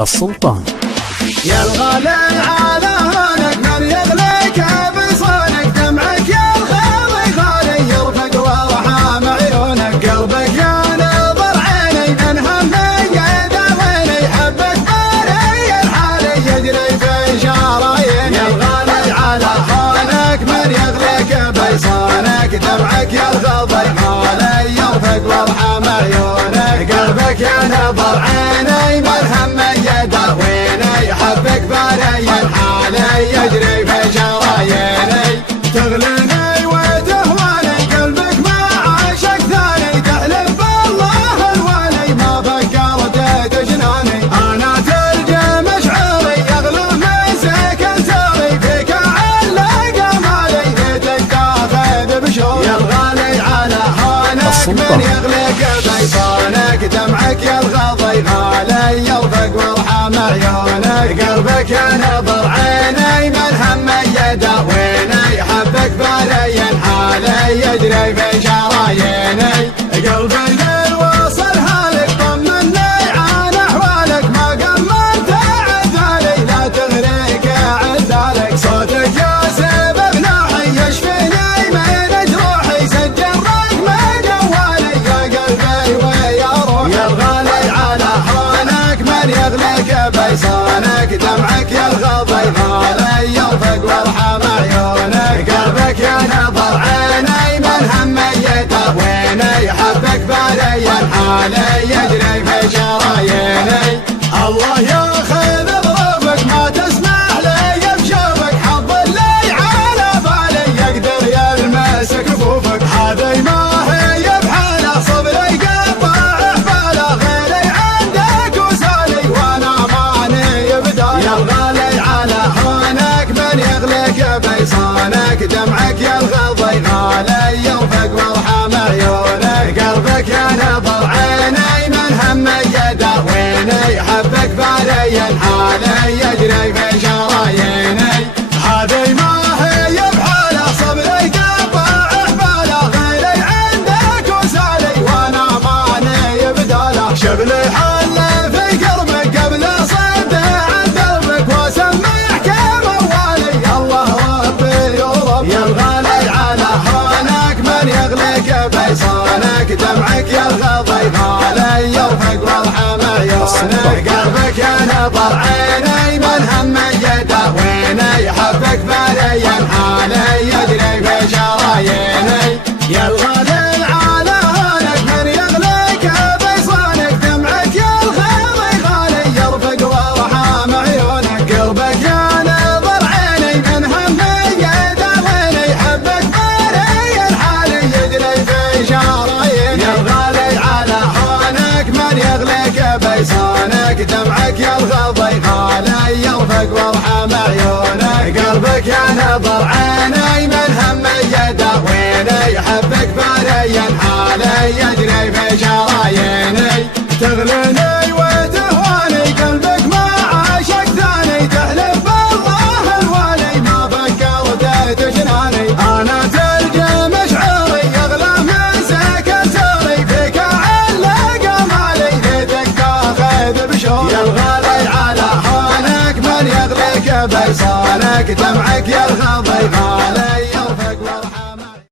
السلطان. يا الغالي على هونك من يغليك بصونك، دمعك يا الخالي خالي يرفق وارحام عيونك، قلبك يا نظر عيني من همي يداويني، حبك باري الحالي يجري في شراييني. يا الغالي على هونك من يغليك بصونك، دمعك يا الخالي خالي يرفق وارحام عيونك، قلبك يا نظر عيني من همي يداويني، حبك باري الحالي يجري في شراييني. تغليني وتهواني قلبك ما عاشق ثاني، تحلف بالله الوالي ما فكرت تجناني، انا تلقى مشعري يغلى مسك انساري، فيك علق مالي بيتك تاخذ بشوي. يا الغالي على هونك من يغلق بيصانك، دمعك يا الغضي غالي يرفق وارحم عيونك، قلبك يا نظر عيني من همي يداويني، حبك باري الحالي يجري في شراييني. قلبي للوصل هالك طمني عن احوالك، ما قمرت عذالي لا تغريك عذالك، صوتك يا سبب نوحي يشفيني من جروحي، سجل رقم جوالي يا قلبي ويا روحي. يا الغالي على هونك من يغلق بيصانك، دمعك يا الغضي غالي يرفق وارحم عيونك، قلبك يا نظر عيني من همي يداويني، حبك باري الحالي يجري في شراييني. الله ياخذ بظروفك ما تسمح لي بشوفك، حظ اللي على بالي يقدر يلمس كفوفك، هذي ما هي بحاله صبري قطع حباله، غيري عندك وسالي وانا ماني بداله. يا الغالي على هونك من يغلق بيصانك، دمعك يا الغضي غالي يرفق وارحم عيونك، قلبك يا نظر عيني من همي يداويني، حبك باري الحالي يجري في شراييني. هذي ما هي بحاله صبري قطع حباله، غيري عندك وسالي وانا ماني بداله، شغلي حل في قربك قبل صد عن دربك، واسمعك موالي الله ربي ورب. يا الغالي على هونك من يغلق بيصانك، دمعك يا الغضي غالي يرفق وارحم عيونك، قلبك يا نظر عيني من همي يداويني، حبك باري الحالي يجري في شراييني. يا الغالي على هونك من يغلق بيصانك، دمعك يا الغالي غالي يرفق وارحم عيونك، قلبك يا نظر عيني من همي يداويني، حبك باري الحالي يجري في شراييني. يا الغالي على هونك من يغلق بيصانك، دمعك يا الغضي غالي يرفق وارحم عيونك، قلبك يا نظر عيني من همي يداويني، حبك باري الحالي يجري في شراييني. تغليني وتهواني قلبك ما عاشق ثاني، تحلف بالله الوالي ما فكرت تجناني، انا تلقى مشعري يغلى مسك انساري، فيك علق مالي بيتك تاخذ بشوي. يا الغالي على هونك من يغلق بيصانك، دمعك يا الغضي غالي